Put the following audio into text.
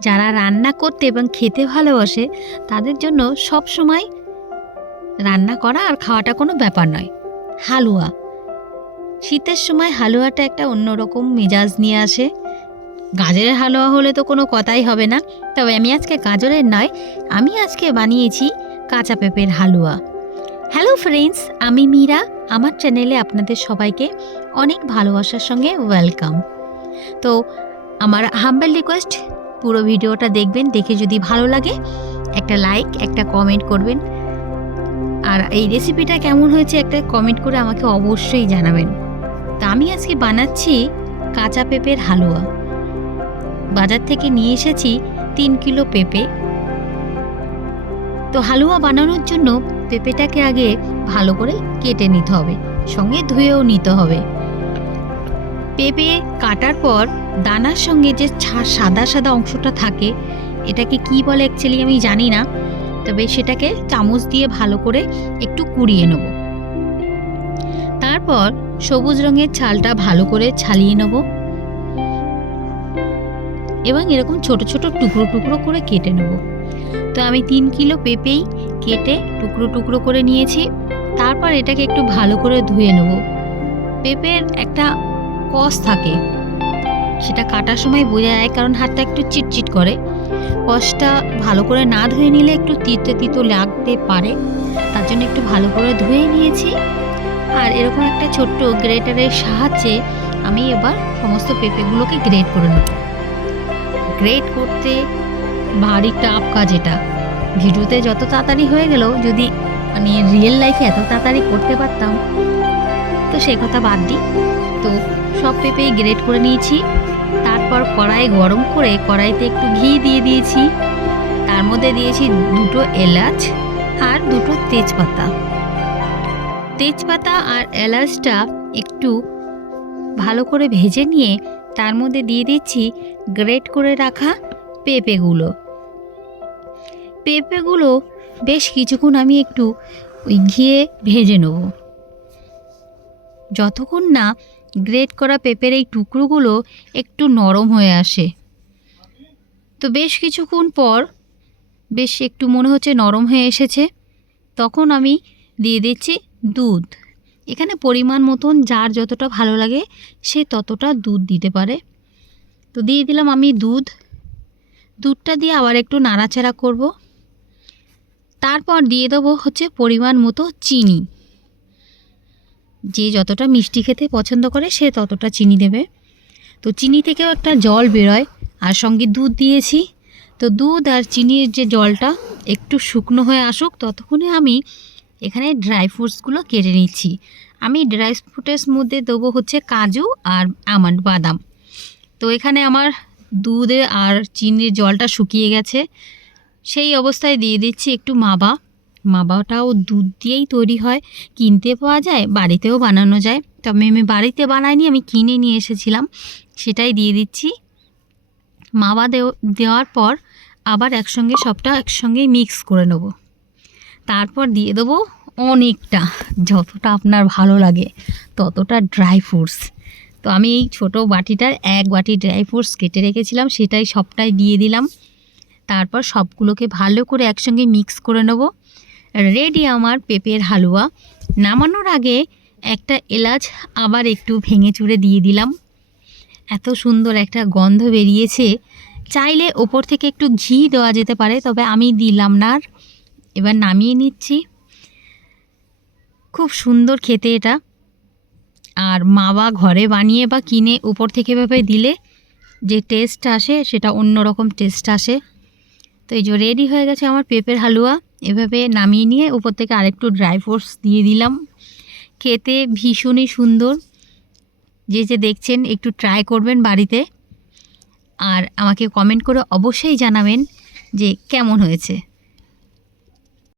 যারা রান্না করতে এবং খেতে ভালোবাসে, তাদের জন্য সব সময় রান্না করা আর খাওয়াটা কোনো ব্যাপার নয়। হালুয়া। শীতের সময় হালুয়াটা একটা অন্যরকম মেজাজ নিয়ে আসে। গাজরের হালুয়া হলে তো কোনো কথাই হবে না। তবে আমি আজকে গাজরের নয়, আমি আজকে বানিয়েছি কাঁচা পেঁপের হালুয়া। হ্যালো ফ্রেন্ডস, আমি মীরা। আমার চ্যানেলে আপনাদের সবাইকে অনেক ভালোবাসার সঙ্গে ওয়েলকাম। তো আমার হাম্বেল রিকোয়েস্ট পুরো ভিডিওটা দেখবেন, দেখে যদি ভালো লাগে, একটা লাইক একটা কমেন্ট করবেন। আর এই রেসিপিটা কেমন হয়েছে একটা কমেন্ট করে আমাকে অবশ্যই জানাবেন। তা আমি আজকে বানাচ্ছি কাঁচা পেঁপের হালুয়া। বাজার থেকে নিয়ে এসেছি তিন কিলো পেঁপে। তো হালুয়া বানানোর জন্য পেঁপেটাকে আগে ভালো করে কেটে নিতে হবে, সঙ্গে ধুয়েও নিতে হবে। পেঁপে কাটার পর দানার সঙ্গে যে সাদা সাদা অংশটা থাকে, এটাকে কি বলে অ্যাকচুয়ালি আমি জানি না, তবে সেটাকে চামচ দিয়ে ভালো করে একটু কুড়িয়ে নেব। তারপর সবুজ রঙের ছালটা ভালো করে ছালিয়ে নেব। এবং এরকম ছোট ছোট টুকরো টুকরো করে কেটে নেব। তো আমি তিন কিলো পেঁপেই কেটে টুকরো টুকরো করে নিয়েছি। তারপর এটাকে একটু ভালো করে ধুয়ে নেব। পেঁপের একটা কস থাকে। সেটা কাটার সময় বোঝা যায়, কারণ হাতটা একটু চিটচিট করে। কষটা ভালো করে না ধুয়ে নিলে একটু তিতে তিতো লাগতে পারে। তার জন্য একটু ভালো করে ধুয়ে নিয়েছি। আর এরকম একটা ছোট্ট গ্রেটারের সাহায্যে আমি এবার সমস্ত পেঁপেগুলোকে গ্রেট করে নেব। গ্রেট করতে ভারী টাফ কাজ এটা। ভিডিওতে যত তাড়াতাড়ি হয়ে গেল, যদি মানে রিয়েল লাইফে এত তাড়াতাড়ি করতে পারতাম তো সে কথা বাদ দিই তো সব পেঁপেই গ্রেট করে নিয়েছি। তারপর কড়াই গরম করে কড়াইতে একটু ঘি দিয়ে দিয়েছি। তার মধ্যে দিয়েছি দুটো এলাচ আর দুটো তেজপাতা। তেজপাতা আর এলাচটা একটু ভালো করে ভেজে নিয়ে তার মধ্যে দিয়ে দিচ্ছি গ্রেট করে রাখা পেঁপেগুলো। পেঁপেগুলো বেশ কিছুক্ষণ আমি একটু ওই ঘিয়ে ভেজে নেব। যতক্ষণ না গ্রেট করা পেঁপের এই টুকরোগুলো একটু নরম হয়ে আসে। তো বেশ কিছুক্ষণ পর, বেশ একটু মনে হচ্ছে নরম হয়ে এসেছে, তখন আমি দিয়ে দিচ্ছি দুধ। এখানে পরিমাণ মতন যার যতটা ভালো লাগে সে ততটা দুধ দিতে পারে। তো দিয়ে দিলাম আমি দুধ। দুধটা দিয়ে আবার একটু নাড়াচাড়া করব। তারপর দিয়ে দেবো হচ্ছে পরিমাণ মতো চিনি। যে যতটা মিষ্টি খেতে পছন্দ করে, সে ততটা চিনি দেবে। তো চিনি থেকেও একটা জল বেরোয়, আর সঙ্গে দুধ দিয়েছি। তো দুধ আর চিনির যে জলটা একটু শুকনো হয়ে আসুক, ততক্ষণে আমি এখানে ড্রাই ফ্রুটসগুলো কেটে নিচ্ছি। আমি ড্রাই ফ্রুটের মধ্যে দেবো হচ্ছে কাজু আর আমন্ড বাদাম। তো এখানে আমার দুধে আর চিনির জলটা শুকিয়ে গেছে। সেই অবস্থায় দিয়ে দিচ্ছি একটু মাবা। মাবাটাও দুধ দিয়েই তৈরি হয়। কিনতে পাওয়া যায়, বাড়িতেও বানানো যায়। তবে আমি বাড়িতে বানাইনি, আমি কিনে নিয়ে এসেছিলাম। সেটাই দিয়ে দিচ্ছি। মাবা দেও- দেওয়ার পর আবার একসঙ্গে সবটা একসঙ্গে মিক্স করে নেব। তারপর দিয়ে দেবো অনেকটা, যতটা আপনার ভালো লাগে, ততটা ড্রাই ফ্রুটস তো আমি এই ছোটো বাটিটার এক বাটি ড্রাই ফ্রুটস কেটে রেখেছিলাম, সেটাই সবটাই দিয়ে দিলাম। তারপর সবগুলোকে ভালো করে একসঙ্গে মিক্স করে নেব। রেডি আমার পেঁপের হালুয়া। নামানোর আগে একটা এলাচ আবার একটু ভেঙে চুড়ে দিয়ে দিলাম। এত সুন্দর একটা গন্ধ বেরিয়েছে। চাইলে ওপর থেকে একটু ঘি দেওয়া যেতে পারে, তবে আমি দিলাম না আর। এবার নামিয়ে নিচ্ছি। খুব সুন্দর খেতে এটা। আর মা বা ঘরে বানিয়ে বা কিনে উপর থেকে এভাবে দিলে যে টেস্ট আসে, সেটা অন্য রকম টেস্ট আসে। তো এই যে রেডি হয়ে গেছে আমার পেঁপের হালুয়া। এভাবে নামিয়ে নিয়ে উপর থেকে আরেকটু ড্রাই ফ্রুটস দিয়ে দিলাম। খেতে ভীষণই সুন্দর। যে যে দেখছেন, একটু ট্রাই করবেন বাড়িতে। আর আমাকে কমেন্ট করে অবশ্যই জানাবেন যে কেমন হয়েছে।